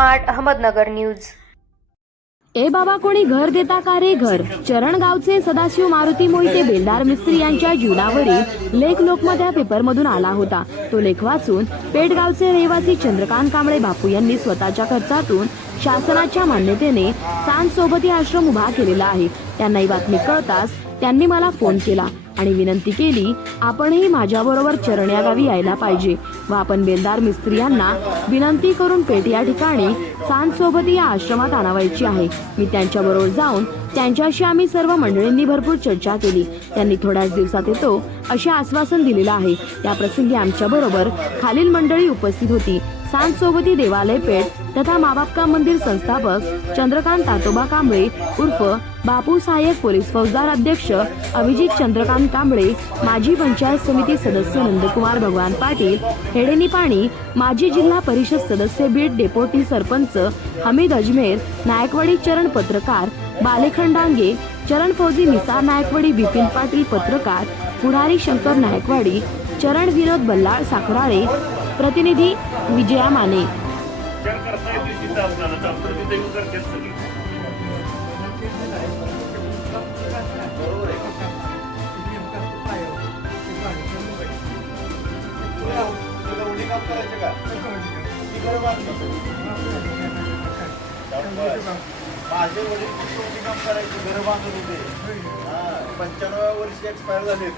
Smart Ahmednagar news. ए बाबा कोणी घर देता का रे घर? चरणगावचे सदाशिव मारुती मोहिते बेलदार मिस्त्री यांच्या जीवनावरील लेख लोकमत पेपरमधून आला होता। तो लेख वाचून पेठगावचे रहिवासी चंद्रकांत कांबळे बापू यांनी स्वतःच्या खर्चातून शासनाच्या मान्यतेने सांत सोबती आश्रम उभा केलेला आहे। त्यांना ही बातमी कळताच त्यांनी मला फोन केला आणि विनंती केली, आपणही माझ्याबरोबर चरण या गावी यायला पाहिजे व आपण बेलदार मिस्त्री यांना विनंती करून पेठ या ठिकाणी सांत सोबती या आश्रमात आणावायची आहे। मी त्यांच्याबरोबर जाऊन त्यांच्याशी आम्ही सर्व मंडळींनी भरपूर चर्चा केली। त्यांनी थोड्याच दिवसात येतो असे आश्वासन दिलेलं आहे। त्या प्रसंगी आमच्या बरोबर खालील मंडळी उपस्थित होती। सांत सोबती देवालय पेठ तथा माँ बाप का मंदिर संस्थापक चंद्रकांत तातोबा कांबळे उर्फ बापू सहाय्यक पोलीस फौजदार अध्यक्ष अभिजित चंद्रकांत कांबळे, माजी पंचायत समिती सदस्य नंदकुमार भगवान पाटील हेडेनी पाणी, माजी जिल्हा परिषद सदस्य बीड, डेप्युटी सरपंच हमीद अजमेर, नायकवाडी चरण पत्रकार बालेखंडांगे, चरण फौजी निसार नायकवाडी, बिपिन पाटील पत्रकार, पुढारी शंकर नायकवाडी, चरण विनोद बल्लाळ साखराळे, प्रतिनिधी विजया माने। माझे वडील किती काम करायचे, घर बांधत होते। 95 वर्षी एक्सपायर झालेत।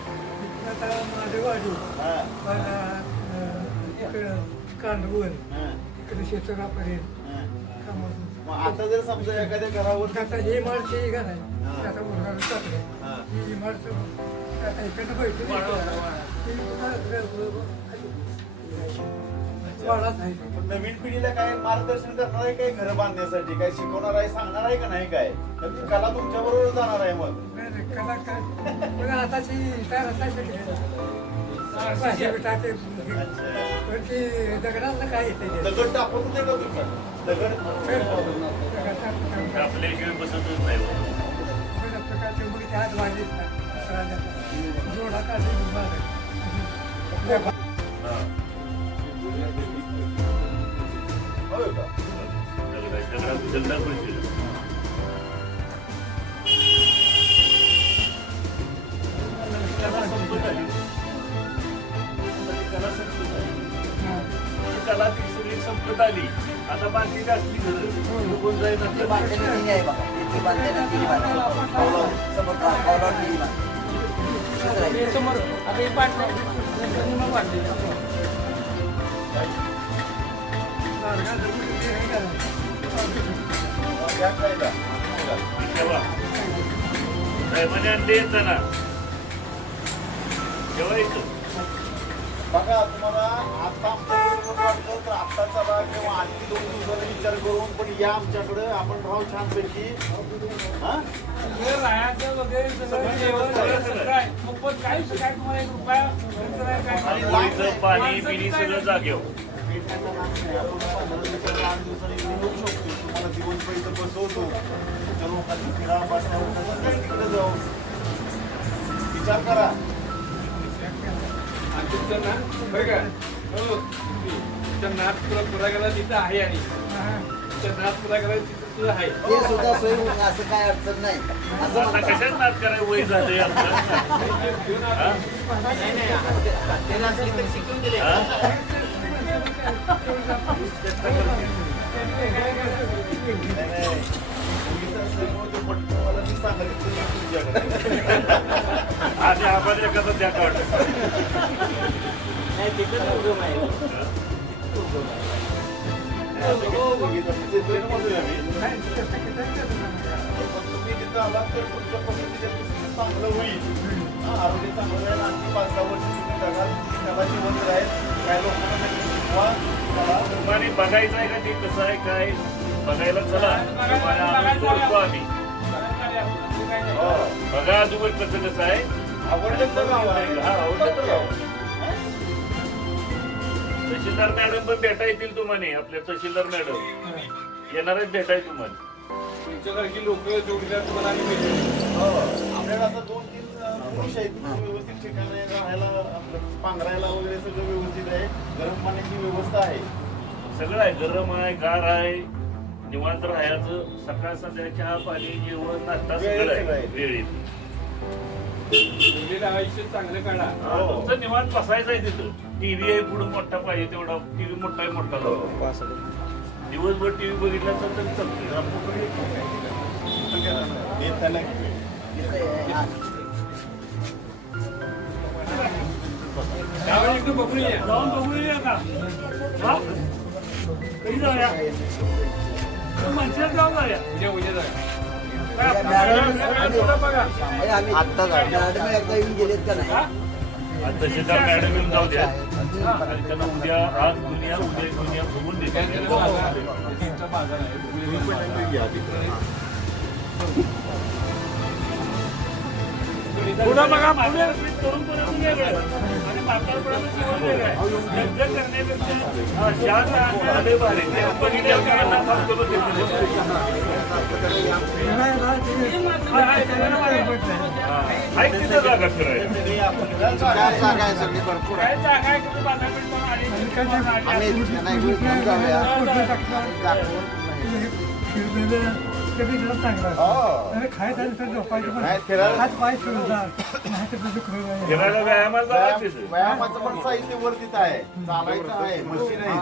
कांडवून इकडे शेतकऱ्यापर्यंत आता जर समजा एखाद्या घरावर आता हे माणसं हे घर आहे, आता मुलगा टाकले ही माणसं आता इकडनं बैठून नवीन पिढीला काय मार्गदर्शन करणार आहे, काय घर बांधण्यासाठी काय शिकवणार आहे, सांगणार आहे का नाही? काय कला तुमच्या बरोबर जाणार आहे? मग कला काय आताची दगडांना काय येते, दगड टाकून होते का तुमचा दगड आपल्याशिवाय बसतच नाही। प्रकारचे मुली हात वाढले जोडा काढले कला ती सगळी संपत आली। आता बाकी असली कोण जाईल आणले येताना जेवायचं बघा। तुम्हाला आता वाटलं तर आत्ताचा भाग किंवा आणखी 2 दिवसाचा विचार करून पण या आमच्याकडे, आपण राहू छानपैकी। पाणी पिणी सगळं जागेवर तुम्हाला दिवस पैसे बसवतो, विचार करा। पुरागाला तिथं आहे आणि पुरागाला तिथं आहे ते सुद्धा सोय असं काय अडचण नाही। आता कशात नाद करायला वय झालंय आमचं? शिकून गेले आधी आम्हाला एखादा द्या का तुम्ही तिथं आलात तर तुमच्या पद्धतीच्या चांगलं होईल। आरोग्य चांगलं राहील। आणखी 5-10 वर्ष तुम्ही जगाल, त्याला जिवंत राहील। काय लोकांना तुम्हाला बघायचं आहे का ते कसं आहे काय बघायला चला, सोडतो आम्ही। बघा अजून कसं कसं आहे, आवडलं तर आवडलं तर तहसीलदार मॅडम पण भेटा येतील तुम्हाला। आपल्या तहसीलदार मॅडम येणार आहेत भेटाय तुम्हाला। तुमच्यासारखी लोक जोडीदार तुम्हाला आम्ही भेटू। आपल्याला आता 2-3 पुरुष आहेत, व्यवस्थित ठिकाणी राहायला, पांघरायला वगैरे सगळं व्यवस्थित आहे। गरम पाण्याची व्यवस्था आहे। सगळं आहे, गरम आहे, गार आहे, निवांत राहायचं, सकाळ संध्याकाळ चहा पाणी जेवण नाश्ता सगळं आहे वेळेत. मुलीला आयुष्य चांगलं काढा. तुमचं निवांत बसायचं आहे तिथं. टीव्ही आहे पुढे मोठा पाहिजे तेवढा, टीव्ही मोठा आहे मोठा झाला. दिवसभर टीव्ही बघितला तर चालतं. त्यावेळी एकदा बघून या. जाऊन बघून येऊया का? हा? कधी जाऊया? मनसेला जाऊन जाऊया. उद्या जाऊया. काय आपलं बघा. आत्ता मॅडम एकदा येऊन गेलेत का नाही आता शेतात मॅडम येऊन जाऊ द्या आणि त्यांना उद्या आज दुनिया उद्या दुनिया बघून त्यांचा बाजार आहे. पुढं बघा पुढे तरुण पर्यंत वेगळं आणि म्हातारपणाचं जीवन वेगळं आहे. लग्न करण्यापेक्षा शांत आले भारी ते बघितल्यावर त्यांना थांबतो बघ ऐक तिथं जागा फिरायला. चार जागा आहे सगळी भरपूर आहे. काय जागा आहे तिथं बाजारपेठ पण आली. आम्ही त्यांना घेऊन जाऊया. फिरायला व्यायामाला जावं तिथं. व्यायामाचं पण साहित्य वर तिथं आहे, चालायचं आहे, मशीन आहे.